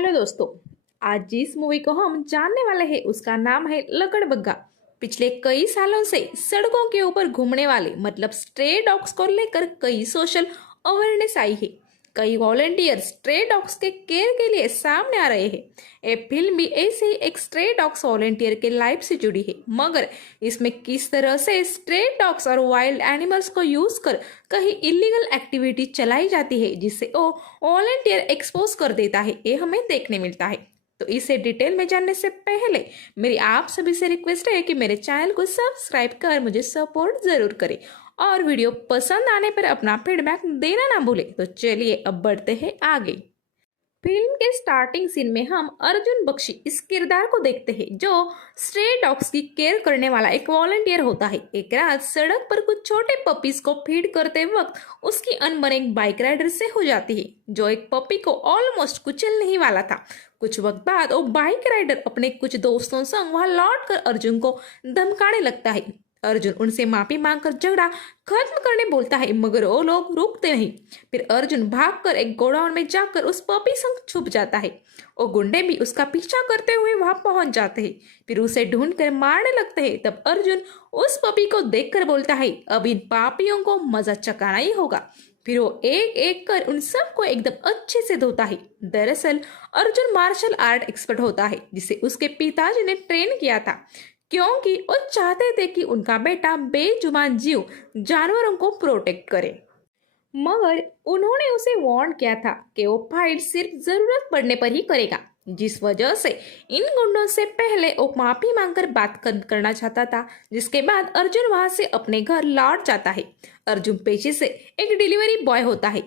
Hello दोस्तों। आज जिस मूवी को हम जानने वाले हैं उसका नाम है लकड़बग्गा। पिछले कई सालों से सड़कों के ऊपर घूमने वाले मतलब स्ट्रे डॉग्स को लेकर कई सोशल अवेयरनेस आई है। कई वॉलंटियर स्ट्रे डॉग्स के केयर के लिए सामने आ रहे हैं। ये फिल्म भी ऐसे ही एक स्ट्रे डॉग्स वॉलंटियर के लाइफ से जुड़ी है, मगर इसमें किस तरह से स्ट्रे डॉग्स और वाइल्ड एनिमल्स को यूज कर कहीं इलीगल एक्टिविटी चलाई जाती है जिससे वो वॉलंटियर एक्सपोज कर देता है, ये हमें देखने मिलता है। तो इसे डिटेल में जानने से पहले मेरी आप सभी से रिक्वेस्ट है कि मेरे चैनल को सब्सक्राइब कर मुझे सपोर्ट जरूर करें और वीडियो पसंद आने पर अपना फीडबैक देना ना भूलें। तो चलिए अब बढ़ते हैं आगे। फिल्म के स्टार्टिंग सीन में हम अर्जुन बख्शी इस किरदार को देखते हैं जो स्ट्रे डॉग्स की केयर करने वाला एक वॉलंटियर होता है। एक रात सड़क पर कुछ छोटे पपीज को फीड करते वक्त उसकी अनबन एक बाइक राइडर से हो जाती है जो एक पपी को ऑलमोस्ट कुचलने ही वाला था। कुछ वक्त बाद वो बाइक राइडर अपने कुछ दोस्तों संग वहां लौट कर अर्जुन को धमकाने लगता है। अर्जुन उनसे माफी मांगकर झगड़ा खत्म करने बोलता है, मगर वो लोग रुकते नहीं। फिर अर्जुन भागकर एक गोडाउन में जाकर उस पपी संग छुप जाता है। वो गुंडे भी उसका पीछा करते हुए वहां पहुंच जाते हैं, फिर उसे ढूंढकर मारने लगते हैं। तब अर्जुन उस पपी को देखकर बोलता है, अब इन पापियों को मजा चखाना ही होगा। फिर वो एक एक कर उन सबको एकदम अच्छे से धोता है। दरअसल अर्जुन मार्शल आर्ट एक्सपर्ट होता है जिसे उसके पिताजी ने ट्रेन किया था, क्योंकि वो चाहते थे कि उनका बेटा बेजुबान जीव जानवरों को प्रोटेक्ट करे। मगर उन्होंने उसे वार्न किया था कि वो फाइट सिर्फ जरूरत पड़ने पर ही करेगा, जिस वजह से इन गुंडों से पहले वो माफी मांगकर बात करना चाहता था। जिसके बाद अर्जुन वहां से अपने घर लौट जाता है। अर्जुन पेशे से एक डिलीवरी बॉय होता है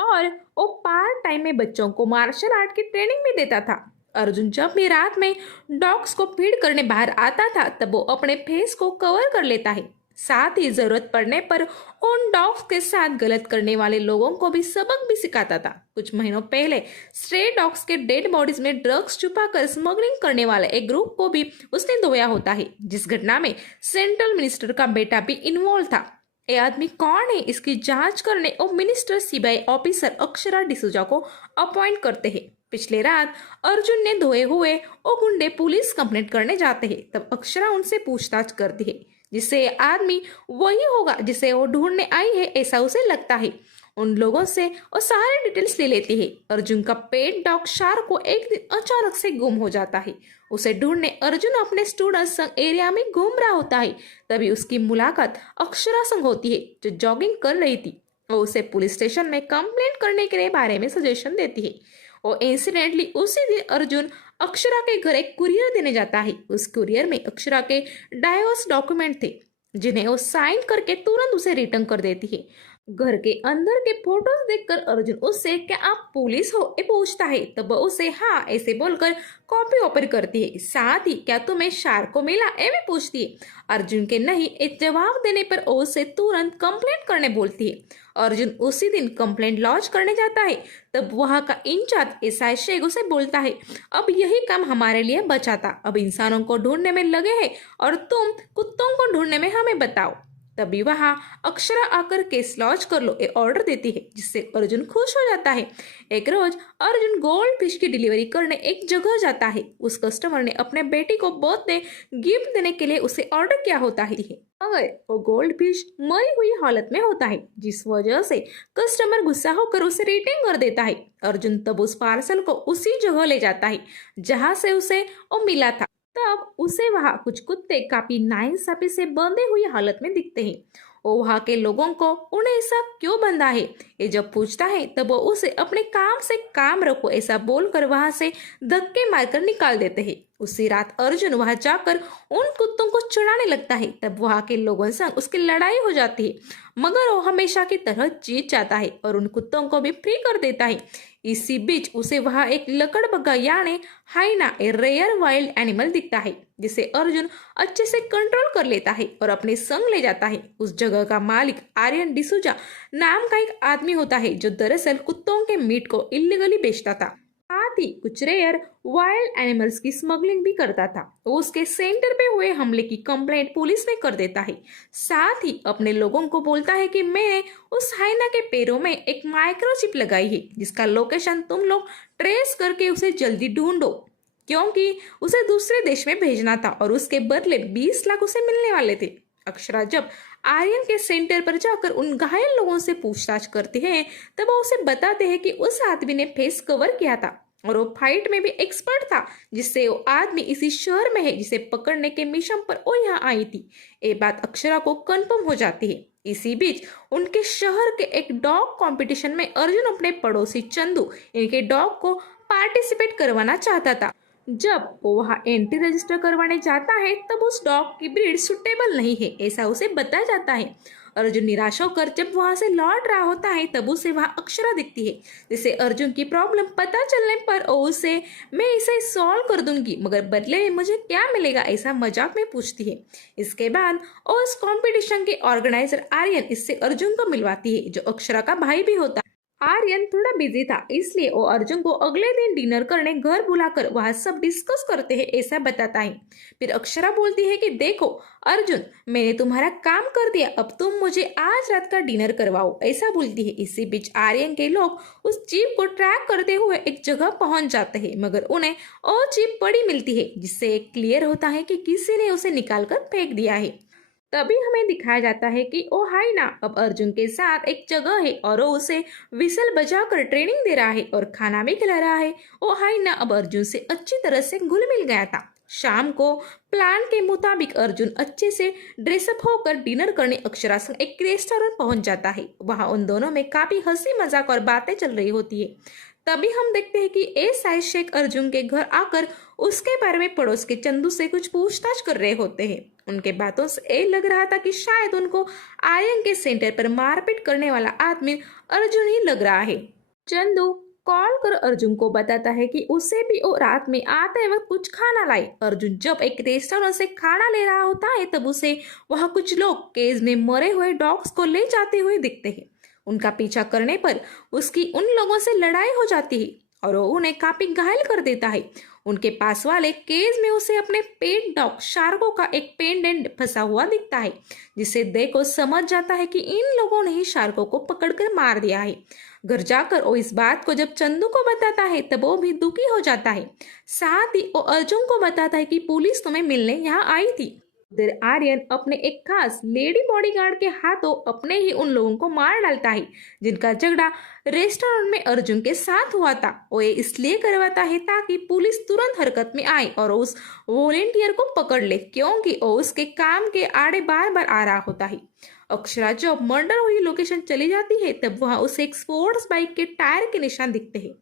और वो पार्ट टाइम में बच्चों को मार्शल आर्ट की ट्रेनिंग भी देता था। अर्जुन जब भी रात में डॉग्स को फीड करने बाहर आता था तब वो अपने फेस को कवर कर लेता है। साथ ही जरूरत पड़ने पर उन डॉग्स के साथ गलत करने वाले लोगों को भी सबक भी सिखाता था। कुछ महीनों पहले स्ट्रे डॉग्स के डेड बॉडीज में ड्रग्स छुपाकर स्मगलिंग करने वाले एक ग्रुप को भी उसने धोया होता है, जिस घटना में सेंट्रल मिनिस्टर का बेटा भी इन्वॉल्व था। ये आदमी कौन है इसकी जांच करने और minister CBI officer Akshara D'Souza को अपॉइंट करते हैं। पिछले रात अर्जुन ने धोए हुए वो गुंडे पुलिस कंप्लेंट करने जाते हैं। तब अक्षरा उनसे पूछताछ करती है, जिससे आदमी वही होगा जिसे वो ढूंढने आई है ऐसा उसे लगता है। उन लोगों से वो सारे डिटेल्स ले लेती है। अर्जुन का पेट डॉग शार्क को एक दिन अचानक से गुम हो जाता है। उसे ढूंढने अर्जुन अपने स्टूडेंट संग एरिया में घूम रहा होता है। तभी उसकी मुलाकात अक्षरा संग होती है जो जॉगिंग कर रही थी। वो उसे पुलिस स्टेशन में कंप्लेंट करने के बारे में सजेशन देती है। और इंसिडेंटली उसी दिन अर्जुन अक्षरा के घर एक कुरियर देने जाता है। उस कुरियर में अक्षरा के डाइवोर्स डॉक्यूमेंट थे जिन्हें वो साइन करके तुरंत उसे रिटर्न कर देती है। घर के अंदर के फोटोज देखकर अर्जुन उससे क्या आप पुलिस हो ये पूछता है। तब वो उसे हाँ ऐसे बोलकर कॉपी ओपन करती है। साथ ही क्या तुम्हें शार्क को मिला ये भी पूछती है। अर्जुन के नहीं एक जवाब देने पर वो उसे तुरंत कंप्लेंट करने बोलती है। अर्जुन उसी दिन कंप्लेंट लॉन्च करने जाता है। तब वहां का इंचार्ज एसआई शेख उसे बोलता है, अब यही काम हमारे लिए बचा था, अब इंसानों को ढूंढने में लगे हैं और तुम कुत्तों को ढूंढने में हमें बताओ। तभी वहां अक्षरा आकर केस लॉन्च कर लो ये ऑर्डर देती है, जिससे अर्जुन खुश हो जाता है। एक रोज अर्जुन गोल्ड फिश की डिलीवरी करने एक जगह जाता है। उस कस्टमर ने अपने बेटी को बर्थडे गिफ्ट देने के लिए उसे ऑर्डर किया होता है, मगर वो गोल्ड फिश मरी हुई हालत में होता है, जिस वजह से कस्टमर गुस्सा होकर उसे रिटर्न कर देता है। अर्जुन तब उस पार्सल को उसी जगह ले जाता है जहां से उसे वो मिला था। तब उसे वहां कुछ कुत्ते काफी नाइंसाफी से बंधे हुई हालत में दिखते हैं। वो वहां के लोगों को उन्हें ऐसा क्यों बंधा है ये जब पूछता है तब वो उसे अपने काम से काम रखो ऐसा बोलकर वहां से धक्के मारकर निकाल देते हैं। उसी रात अर्जुन वहां जाकर उन कुत्तों को छुड़ाने लगता है। तब वहां के लोगों से उसकी लड़ाई हो जाती है, मगर वो हमेशा की तरह जीत जाता है और उन कुत्तों को भी फ्री कर देता है। इसी बीच उसे वहां एक लकड़बग्गा यानी हाइना ए रेयर वाइल्ड एनिमल दिखता है, जिसे अर्जुन अच्छे से कंट्रोल कर लेता है और अपने संग ले जाता है। उस जगह का मालिक आर्यन डिसूजा नाम का एक आदमी होता है जो दरअसल कुत्तों के मीट को इलीगली बेचता था। साथ साथ ही कुछ रेयर वाइल्ड एनिमल्स की स्मगलिंग भी करता था। वो उसके सेंटर पे हुए हमले की कंप्लेंट पुलिस में कर देता है। साथ ही अपने लोगों को बोलता है कि मैंने उस हाइना के पैरों में एक माइक्रोचिप लगाई है, जिसका लोकेशन तुम लोग ट्रेस करके उसे जल्दी ढूंढो, क्योंकि उसे दूसरे देश में भेजना था और उसके बदले 20 लाख उसे मिलने वाले थे। अक्षरा जब आर्यन के सेंटर पर जाकर उन घायल लोगों से पूछताछ करती है, तब वो उसे बताते हैं कि उस आदमी ने फेस कवर किया था और वो फाइट में भी एक्सपर्ट था, जिससे वो आदमी इसी शहर में है जिसे पकड़ने के मिशन पर वो यहाँ आई थी। ये बात अक्षरा को कंफर्म हो जाती है। इसी बीच उनके शहर के एक डॉग कंपटीशन में अर्जुन अपने पड़ोसी चंदू इनके डॉग को पार्टिसिपेट करवाना चाहता था। जब वो वहाँ एंट्री रजिस्टर करवाने जाता है, तब उस डॉग की ब्रीड सुटेबल नहीं है, ऐसा उसे बताया जाता है। अर्जुन निराश होकर जब वहां से लौट रहा होता है, तब उसे वहाँ अक्षरा दिखती है, जिसे अर्जुन की प्रॉब्लम पता चलने पर वो उसे मैं इसे सॉल्व कर दूंगी, मगर बदले में मुझे क्या मिलेगा, ऐसा मजाक में पूछती है। इसके बाद वो उस कॉम्पिटिशन के ऑर्गेनाइजर आर्यन इससे अर्जुन को मिलवाती है, जो अक्षरा का भाई भी होता है। आर्यन थोड़ा बिजी था, इसलिए वो अर्जुन को अगले दिन डिनर करने घर बुलाकर वह सब डिस्कस करते हैं, ऐसा बताता है। फिर अक्षरा बोलती है कि देखो अर्जुन, मैंने तुम्हारा काम कर दिया, अब तुम मुझे आज रात का डिनर करवाओ, ऐसा बोलती है। इसी बीच आर्यन के लोग उस जीप को ट्रैक करते हुए एक जगह पहुंच जाते हैं, मगर उन्हें वो जीप बड़ी मिलती है, जिससे क्लियर होता है कि किसी ने उसे निकाल कर फेंक दिया है। तभी हमें दिखाया जाता है कि ओ हाइना अब अर्जुन के साथ एक जगह है और वो उसे विसल बजाकर ट्रेनिंग दे रहा है और खाना भी खिला रहा है। ओ हाइना अब अर्जुन से अच्छी तरह से घुल मिल गया था। शाम को प्लान के मुताबिक अर्जुन अच्छे से ड्रेसअप होकर डिनर करने अक्षरा संग एक रेस्टोरेंट पहुंच जाता है। वहां उन दोनों में काफी हंसी मजाक और बातें चल रही होती है। तभी हम देखते हैं कि एएसआई शेख अर्जुन के घर आकर उसके बारे में पड़ोस के चंदू से कुछ पूछताछ कर रहे होते हैं। उनके बातों से ये लग रहा था कि शायद उनको आर्यन के सेंटर पर मारपीट करने वाला आदमी अर्जुन ही लग रहा है। चंदू कॉल कर अर्जुन को बताता है कि उसे भी वो रात में आते वक्त कुछ खाना लाई। अर्जुन जब एक रेस्टोरेंट से खाना ले रहा होता है, तब उसे वहां कुछ लोग केज में मरे हुए डॉग्स को ले जाते हुए दिखते हैं। उनका पीछा करने पर उसकी उन लोगों से लड़ाई हो जाती है और वो उन्हें काफी घायल कर देता है। उनके पास वाले केज में उसे अपने पेट डॉग शार्को का एक पेंडेंट फंसा हुआ दिखता है, जिसे देखो समझ जाता है कि इन लोगों ने ही शार्को को पकड़कर मार दिया है। घर जाकर वो इस बात को जब चंदू को बताता है, तब वो भी दुखी हो जाता है। साथ ही वो अर्जुन को बताता है कि पुलिस तुम्हें मिलने यहाँ आई थी। उधर आर्यन अपने एक खास लेडी बॉडीगार्ड के हाथों अपने ही उन लोगों को मार डालता है, जिनका झगड़ा रेस्टोरेंट में अर्जुन के साथ हुआ था। वो ये इसलिए करवाता है ताकि पुलिस तुरंत हरकत में आए और उस वॉलेंटियर को पकड़ ले, क्योंकि वो उसके काम के आड़े बार बार आ रहा होता है। अक्षरा जब मर्डर हुई लोकेशन चली जाती है, तब वहां उसे एक स्पोर्ट्स बाइक के टायर के निशान दिखते हैं,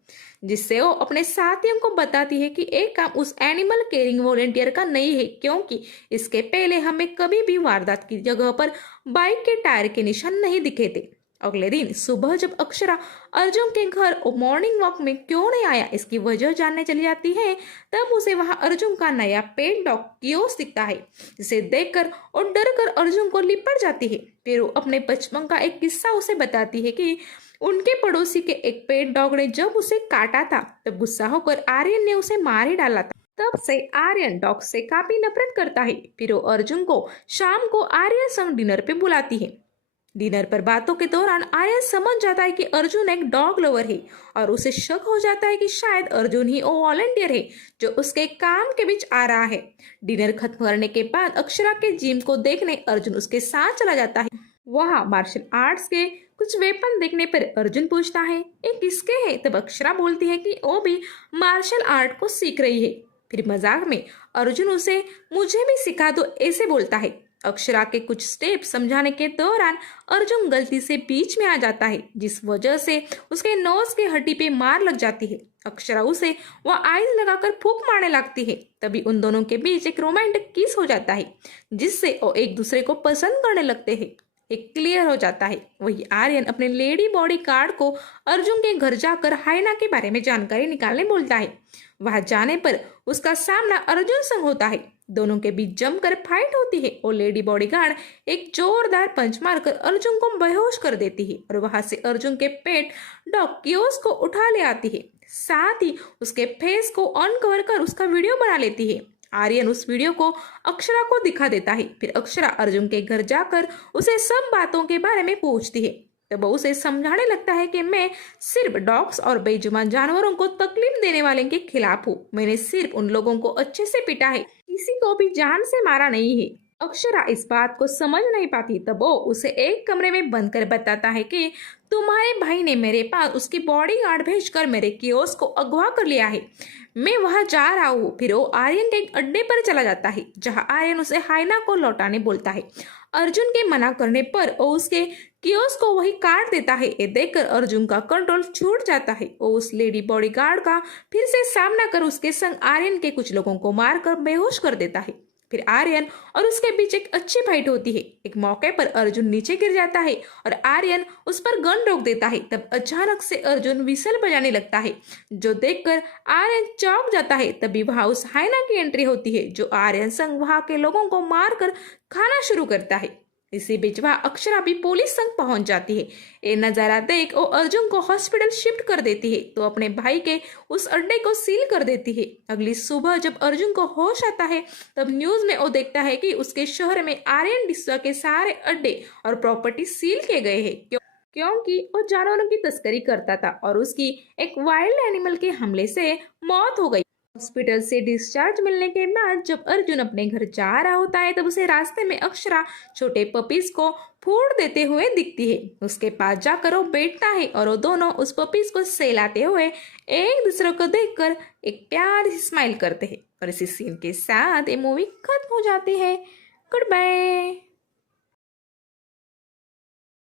जिससे वो अपने साथियों को बताती है कि एक काम उस एनिमल केयरिंग वॉलेंटियर का नहीं है, क्योंकि इसके पहले हमें कभी भी वारदात की जगह पर बाइक के टायर के निशान नहीं दिखे थे। अगले दिन सुबह जब अक्षरा अर्जुन के घर मॉर्निंग वॉक में क्यों नहीं आया, इसकी वजह जानने चली जाती है, तब उसे वहां अर्जुन का नया पेट डॉग कियोस दिखता है, जिसे देखकर और डर कर अर्जुन को लिपट जाती है। फिर वो अपने बचपन का एक किस्सा उसे बताती है कि उनके पड़ोसी के एक पेट डॉग ने जब उसे काटा था, तब गुस्सा होकर आर्यन ने उसे मार ही डाला था। तब से आर्यन डॉग से काफी नफरत करता है। फिर वो अर्जुन को शाम को आर्यन संग डिनर पे बुलाती है। डिनर पर बातों के दौरान आर्यन समझ जाता है कि अर्जुन एक डॉग लवर है और उसे शक हो जाता है कि शायद अर्जुन ही वो वॉलंटियर है जो उसके काम के बीच आ रहा है। डिनर खत्म करने के बाद अक्षरा के जिम को देखने अर्जुन उसके साथ चला जाता है। वहाँ मार्शल आर्ट्स के कुछ वेपन देखने पर अर्जुन पूछता है ये किसके हैं, तब अक्षरा बोलती है कि वो भी मार्शल आर्ट को सीख रही है। फिर मजाक में अर्जुन उसे मुझे भी सिखा दो ऐसे बोलता है। अक्षरा के कुछ स्टेप समझाने के दौरान अर्जुन गलती से बीच में आ जाता है, जिस वजह से उसके नोज के हड्डी पे मार लग जाती है। अक्षरा उसे वह आइस लगाकर फूंक मारने लगती है। तभी उन दोनों के बीच एक रोमांटिक किस हो जाता है, जिससे वो एक दूसरे को पसंद करने लगते हैं। एक क्लियर हो जाता है। वही आर्यन अपने लेडी बॉडी गार्ड को अर्जुन के घर जाकर हाइना के बारे में जानकारी निकालने बोलता है। वहां जाने पर उसका सामना अर्जुन संग होता है। दोनों के बीच जमकर फाइट होती है और लेडी बॉडीगार्ड एक जोरदार पंच मारकर अर्जुन को बेहोश कर देती है और वहां से अर्जुन के पेट डॉग कियोस को उठा ले आती है। साथ ही उसके फेस को अनकवर कर उसका वीडियो बना लेती है। आर्यन उस वीडियो को अक्षरा को दिखा देता है। फिर अक्षरा अर्जुन के घर जाकर उसे सब बातों के बारे में पूछती है। तब वो उसे समझाने लगता है कि मैं सिर्फ डॉग्स और बेजुबान जानवरों को तकलीफ देने वाले के खिलाफ हूँ। मैंने सिर्फ उन लोगों को अच्छे से पीटा है, किसी को भी जान से मारा नहीं है। अक्षरा इस बात को समझ नहीं पाती। तब वो उसे एक कमरे में बंद कर बताता है कि तुम्हारे भाई ने मेरे पास उसकी बॉडीगार्ड भेजकर मेरे कियोस्क को अगवा कर लिया है, मैं वहां जा रहा हूँ। फिर वो आर्यन के एक अड्डे पर चला जाता है जहां आर्यन उसे हाइना को लौटाने बोलता है। अर्जुन के मना करने पर वो उसके कियोस्क को वही काट देता है। ये देखकर अर्जुन का कंट्रोल छूट जाता है। वो उस लेडी बॉडीगार्ड का फिर से सामना कर उसके संग आर्यन के कुछ लोगों को मारकर बेहोश कर देता है। फिर आर्यन और उसके बीच एक अच्छी फाइट होती है। एक मौके पर अर्जुन नीचे गिर जाता है और आर्यन उस पर गन रोक देता है। तब अचानक से अर्जुन विसल बजाने लगता है, जो देखकर आर्यन चौंक जाता है। तभी वहां उस हाइना की एंट्री होती है, जो आर्यन संग वहां के लोगों को मारकर खाना शुरू करता है। इसी बीच वह अक्षरा भी पुलिस संग पहुंच जाती है। ये नजारा देख वो अर्जुन को हॉस्पिटल शिफ्ट कर देती है, तो अपने भाई के उस अड्डे को सील कर देती है। अगली सुबह जब अर्जुन को होश आता है, तब न्यूज में वो देखता है कि उसके शहर में आर्यन डिस्वा के सारे अड्डे और प्रॉपर्टी सील किए गए हैं, क्योंकि वो जानवरों की तस्करी करता था और उसकी एक वाइल्ड एनिमल के हमले से मौत हो गई। हॉस्पिटल से डिस्चार्ज मिलने के बाद जब अर्जुन अपने घर जा रहा होता है, तब उसे रास्ते में अक्षरा छोटे पपीज को फूड देते हुए दिखती है। उसके पास जाकर वो बैठता है और वो दोनों उस पपीज को सहलाते हुए एक दूसरे को देखकर एक प्यारी स्माइल करते हैं। और इसी सीन के साथ ये मूवी खत्म हो जाती है। Good bye.